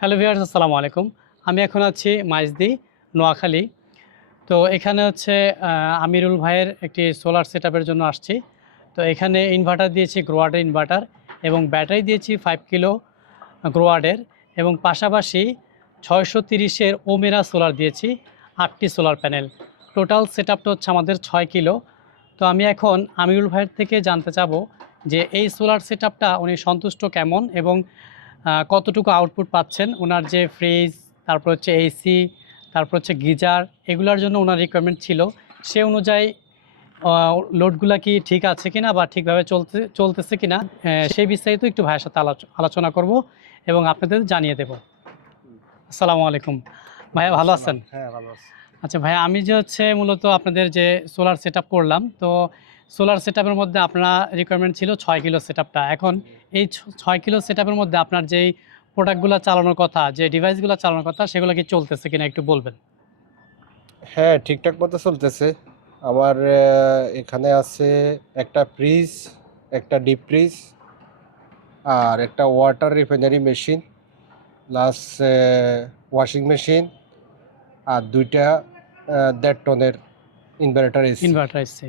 Hello viewers, আসসালামু আলাইকুম। আমি এখন আছি মাইজদি, নোয়াখালী। তো এখানে হচ্ছে আমিরুল ভাইয়ের একটি সোলার সেটআপের জন্য আসছি। তো এখানে ইনভার্টার দিয়েছি, গ্রোয়ার্ডের ইনভার্টার, এবং ব্যাটারি দিয়েছি 5 কিলো গ্রোয়ার্ডের, এবং পাশাপাশি 630-এর ওমেরা সোলার দিয়েছি, 8টি সোলার প্যানেল। টোটাল সেটআপটা হচ্ছে আমাদের 6 কিলো। তো আমি এখন আমিরুল ভাইয়ের থেকে জানতে চাবো যে এই সোলার সেটআপটা উনি সন্তুষ্ট কেমন, এবং কতটুকু আউটপুট পাচ্ছেন। ওনার যে ফ্রিজ, তারপর হচ্ছে এসি, তারপর হচ্ছে গিজার, এগুলোর জন্য ওনার রিকোয়ারমেন্ট ছিল। সে অনুযায়ী লোডগুলা কি ঠিক আছে কিনা বা ঠিকভাবে চলতেছে কিনা, সেই বিস্তারিত একটু ভাইয়ের সাথে আলোচনা করব এবং আপনাদের জানিয়ে দেব। আসসালামু আলাইকুম ভাইয়া, ভালো আছেন? হ্যাঁ, ভালো আছি। আচ্ছা ভাইয়া, আমি যে হচ্ছে মূলত আপনাদের যে সোলার সেটআপ করলাম, তো সোলার সেটআপের মধ্যে আপনার রিকোয়ারমেন্ট ছিল 6 কিলো সেটআপটা। এখন এই 6 কিলো সেটআপের মধ্যে আপনার যেই প্রোডাক্টগুলো চালানোর কথা, যে ডিভাইসগুলো চালানোর কথা, সেগুলো কি চলতেছে কিনা একটু বলবেন? হ্যাঁ, ঠিকঠাক মতো চলতেছে। আমার এখানে আছে একটা ফ্রিজ, একটা ডিপ ফ্রিজ, আর একটা water refinery machine, plus washing machine, আর 2টা 1.5 টনের ইনভার্টার এসি। ইনভার্টার এসছে,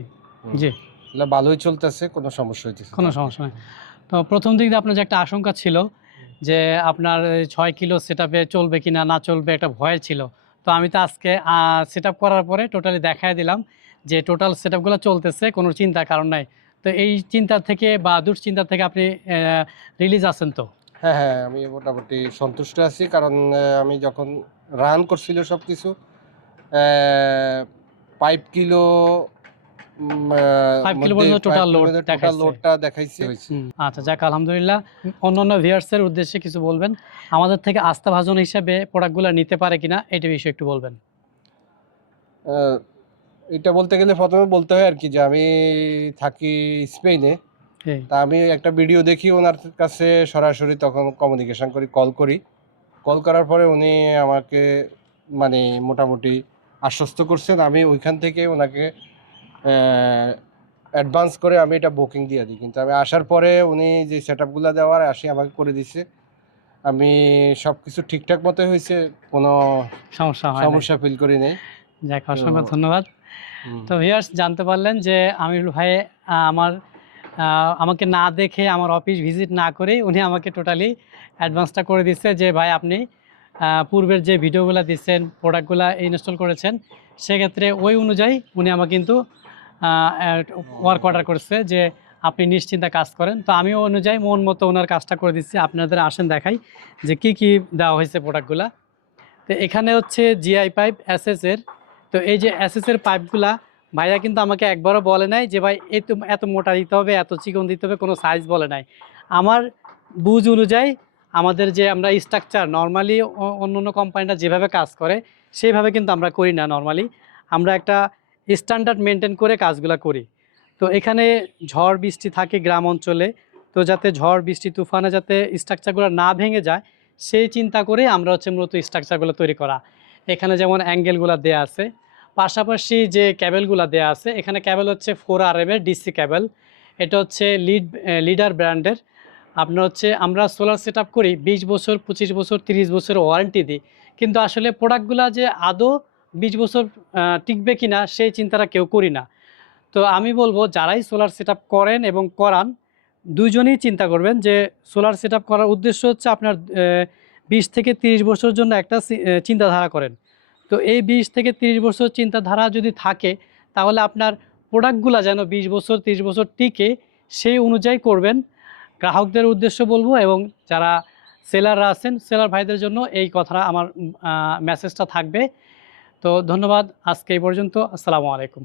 জি। এগুলো ভালোই চলতেছে, কোনো সমস্যা হইতেছে কোনো না। সমস্যা নেই। তো প্রথম দিক দিয়ে আপনার যে একটা আশঙ্কা ছিল যে আপনার 6 কিলো সেটআপে চলবে কিনা না চলবে, একটা ভয় ছিল। তো আমি তো আজকে সেটআপ করার পরে টোটালি দেখায় দিলাম যে টোটাল সেটআপগুলো চলতেছে, কোনো চিন্তার কারণ নাই। তো এই চিন্তা থেকে বা দুশ্চিন্তা থেকে আপনি রিলিজ আছেন তো? হ্যাঁ, হ্যাঁ, আমি মোটামুটি সন্তুষ্ট আছি, কারণ আমি যখন রান করছিল সব কিছু 5 কিলো 5 কিলো মধ্যে পর্যন্ত 5 টোটাল কিলোর লোড মধ্যে টোটাল দেখাইছে। লোডটা দেখাইছে। আচ্ছা, যাক আলহামদুলিল্লাহ। অন্যান্য ভিউয়ার্সের উদ্দেশ্যে কিছু বলবেন? আমাদের থেকে আস্থাভাজন হিসেবে প্রোডাক্টগুলো নিতে পারে কিনা, এটা বিষয়ে একটু বলবেন। আ এটা বলতে গেলে ১ম এ বলতে হয় আরকি যে আমি থাকি স্পেনে। জি। তা আমি একটা ভিডিও দেখি ওনার কাছে সরাসরি, তখন কমিউনিকেশন করি, কল করি। কল করার পরে উনি আমাকে মানে মোটামুটি আশ্বস্ত করছেন। আমি ওইখান থেকে ওনাকে অ্যাডভান্স করে আমি এটা বুকিং দিয়ে দিই। কিন্তু আমি আসার পরে উনি যে সেটআপগুলা দেওয়ার আমাকে করে দিছে। আমি সবকিছু ঠিকঠাক মতোই হইছে। কোনো সমস্যা হয় নাই। সমস্যা ফিল করি নাই। যাক, তো অসংখ্য ধন্যবাদ। হুম। তো ভিউয়ার্স, জানতে পারলেন যে আমিরুল ভাই আমাকে না দেখে, আমার অফিস ভিজিট না করেই উনি আমাকে টোটালি অ্যাডভান্সটা করে দিচ্ছে যে ভাই আপনি পূর্বের যে ভিডিওগুলো দিচ্ছেন, প্রোডাক্টগুলো ইনস্টল করেছেন, সেক্ষেত্রে ওই অনুযায়ী উনি আমাকে কিন্তু ওয়ার্ক অর্ডার করছে যে আপনি নিশ্চিন্তে কাজ করেন। তো আমিও অনুযায়ী মন মতো ওনার কাজটা করে দিচ্ছি। আপনাদের আসেন দেখাই যে কি কি দেওয়া হয়েছে প্রোডাক্টগুলা। তো এখানে হচ্ছে জিআই পাইপ এসএসের। তো এই যে এসএসের পাইপগুলা ভাইয়া কিন্তু আমাকে একবারও বলে নাই যে ভাই এত এত মোটা দিতে হবে, এত চিকন দিতে হবে, কোনো সাইজ বলে নাই। আমার বুঝ অনুযায়ী আমাদের যে আমরা স্ট্রাকচার নর্মালি অন্য অন্য কোম্পানিটা যেভাবে কাজ করে সেইভাবে কিন্তু আমরা করি না। নর্মালি আমরা একটা স্ট্যান্ডার্ড মেনটেন করে কাজগুলা করি। তো এখানে ঝড় বৃষ্টি থাকে গ্রাম অঞ্চলে, তো যাতে ঝড় বৃষ্টি তুফানে যাতে স্ট্রাকচারগুলো না ভেঙে যায়, সেই চিন্তা করে আমরা হচ্ছে মূলত স্ট্রাকচারগুলো তৈরি করা। এখানে যেমন অ্যাঙ্গেলগুলো দেয়া আছে, পাশাপাশি যে ক্যাবেলগুলো দেয়া আছে, এখানে ক্যাবেল হচ্ছে 4RM এর ডিসি ক্যাবেল। এটা হচ্ছে লিডার ব্র্যান্ডের। আপনার হচ্ছে আমরা সোলার সেট আপ করি 20 বছর, 25 বছর, 30 বছরের ওয়ারেন্টি দিই। কিন্তু আসলে প্রোডাক্টগুলো যে আদৌ 20 বছর টিকবে কিনা সেই চিন্তাটা কেউ করি না। তো আমি বলবো যারাই সোলার সেট আপ করেন এবং করান, দুইজনেই চিন্তা করবেন যে সোলার সেট আপ করার উদ্দেশ্য হচ্ছে আপনার 20 থেকে 30 বছরের জন্য একটা চিন্তাধারা করেন। তো এই 20 থেকে 30 বছর চিন্তাধারা যদি থাকে, তাহলে আপনার প্রোডাক্টগুলো যেন 20 বছর 30 বছর টিকে, সেই অনুযায়ী করবেন। গ্রাহকদের উদ্দেশ্য বলবো, এবং যারা সেলাররা আছেন, সেলার ভাইদের জন্য এই কথাটা আমার মেসেজটা থাকবে। তো ধন্যবাদ, আজকে এই পর্যন্ত। আসসালামু আলাইকুম।